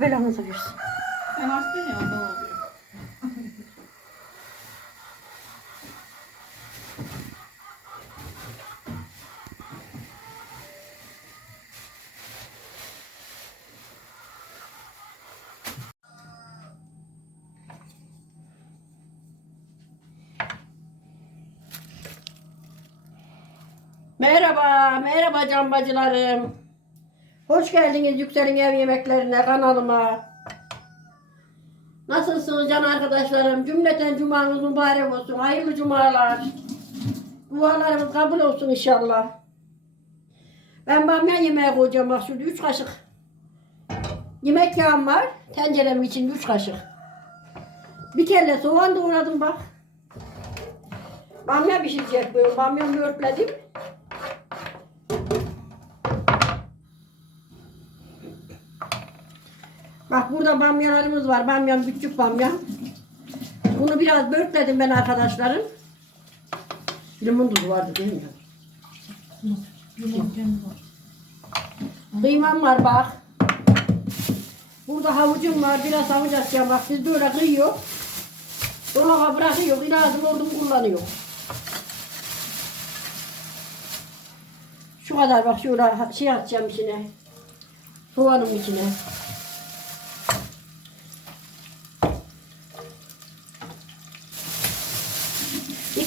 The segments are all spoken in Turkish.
Belanızı versin. Sen açtın ya ondan oluyor. Merhaba, merhaba can bacılarım. Hoş geldiniz Yüksel'in ev yemeklerine, kanalıma. Nasılsınız can arkadaşlarım? Cümleten cumanız mübarek olsun. Hayırlı cumalar. Dualarımız kabul olsun inşallah. Ben bamya yemeği koyacağım bak şurada 3 kaşık. Yemek yağım var. Tencerem için 3 kaşık. Bir kelle soğan doğradım bak. Bamya pişirecek böyle. Bamyamı örtledim. Burada bamyalarımız var. Bamyam küçük bamyam. Bunu biraz börtledim ben arkadaşlarım. Limon tuzu vardı değil mi? Kıymam var bak. Burada havucum var. Biraz havuç atacağım bak. Biz böyle kıyıyor. Dolaba bırakıyor. İlazım oldu mu kullanıyor. Şu kadar bak şöyle şey atacağım içine. Soğanın içine.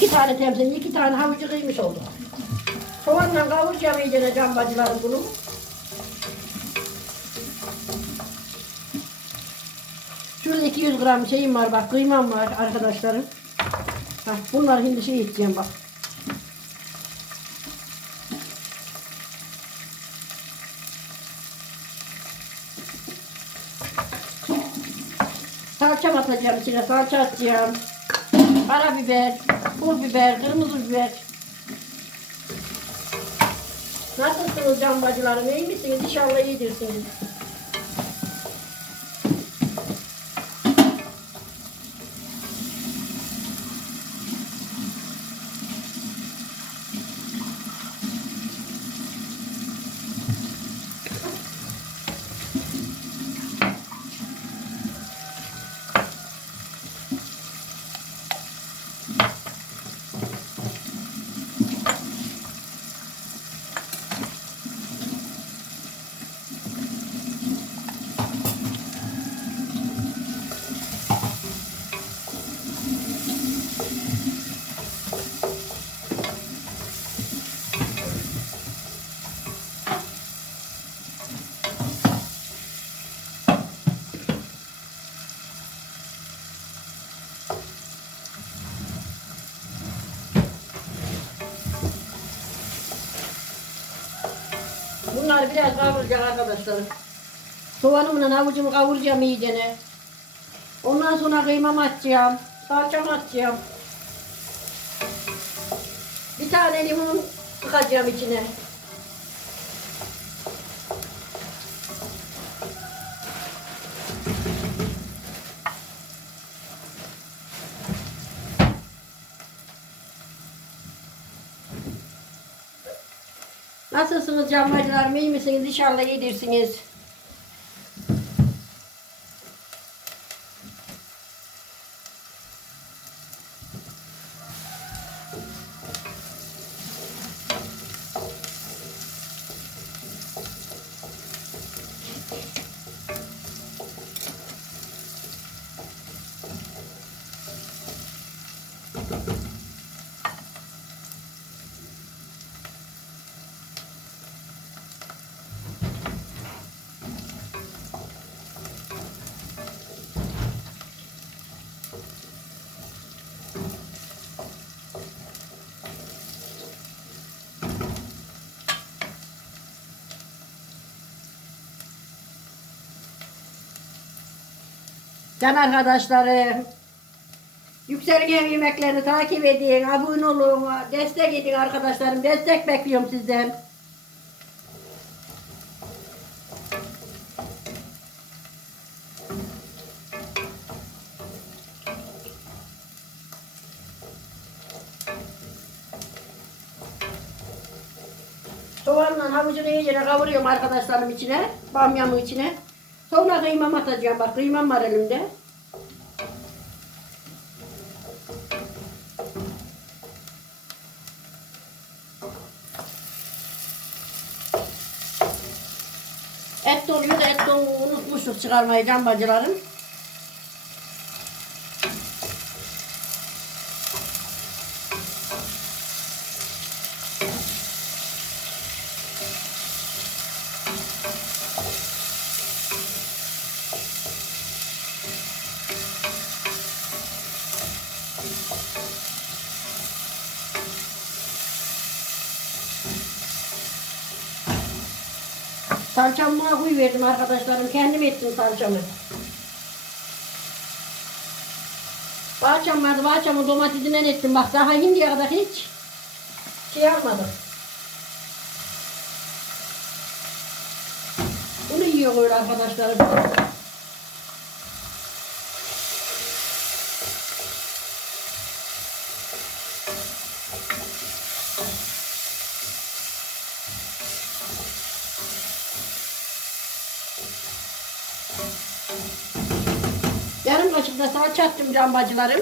İki tane temsil, iki tane havucu kıymış olduk. Soğanla kavuracağım iyicene can bacılarım bunu. Şurada 200 gram şeyim var bak, kıymam var arkadaşlarım. Bak bunları şimdi şey edeceğim bak. Salça atacağım içine, salça atacağım. Karabiber, pul biber, kırmızı biber. Nasılsınız can bacılarım? İyi misiniz? İnşallah iyidirsiniz. Bunlar biraz kavuracak arkadaşlarım. Soğanımla havucumu kavuracağım iyicene. Ondan sonra kıymamı atacağım. Salçamı atacağım. Bir tane limon sıkacağım içine. Nasılsınız canbacılarım? iyi misiniz? İnşallah iyidirsiniz. Can arkadaşlarım. Yükselin ev yemeklerini takip edin, abone olun, destek edin arkadaşlarım. Destek bekliyorum sizden. Soğanla havucunu iyice kavuruyorum arkadaşlarım içine. Bamyamın içine. Sonra kıymam atacağım. Bak kıymam var elimde. Et doluyor da et dolu unutmuştuk çıkarmayı can bacılarım. Salçamı buna koy verdim arkadaşlarım. Kendim ettim salçamı. Bahçam vardı. Bahçamın domatesinden ettim. Bak daha şimdiye kadar hiç şey yapmadım. Bunu yiyor böyle arkadaşlarım. Yarım kaşık da salça attım can bacılarım.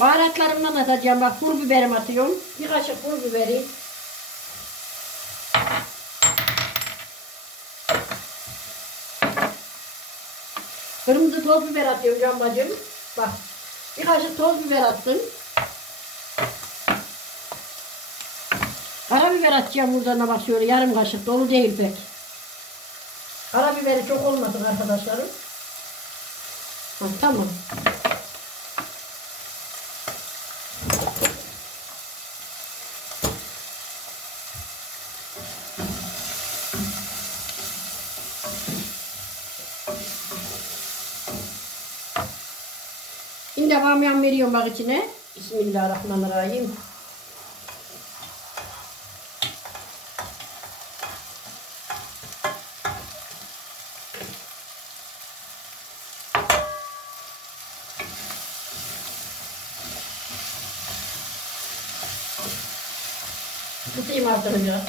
Baharatlarımdan atacağım. Bak pul biberim atıyorum. Bir kaşık pul biberi. Kırmızı toz biber atıyorum can bacım. Bak. Bir kaşık toz biber attım. Karabiber atacağım buradan da bak şöyle yarım kaşık dolu değil pek. Karabiberi çok olmasın arkadaşlarım. Ha, tamam. Şimdi bamyan veriyorum bak içine. Bismillahirrahmanirrahim. Tutayım altını biraz.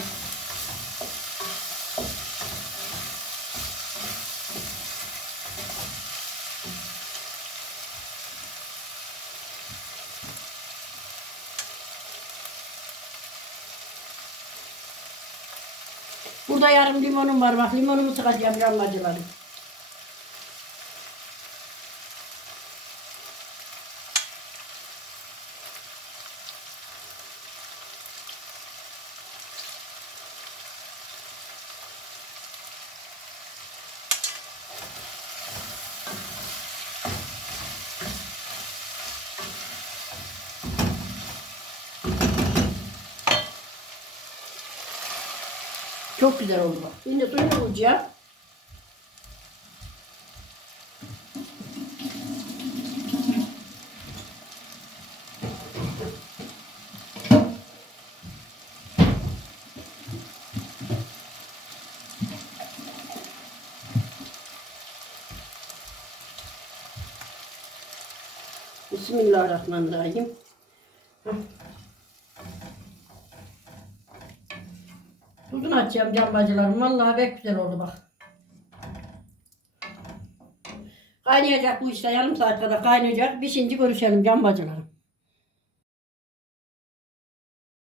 Burada yarım limonum var bak limonumu sıkacağım yanmacılarım. Çok güzel oldu. Şimdi suyunu koyacağım. Bismillahirrahmanirrahim. Tuzunu atacağım can bacılarım. Vallahi pek güzel oldu bak. Kaynayacak bu işte yarım saat kadar kaynayacak. Pişince görüşelim can bacılarım.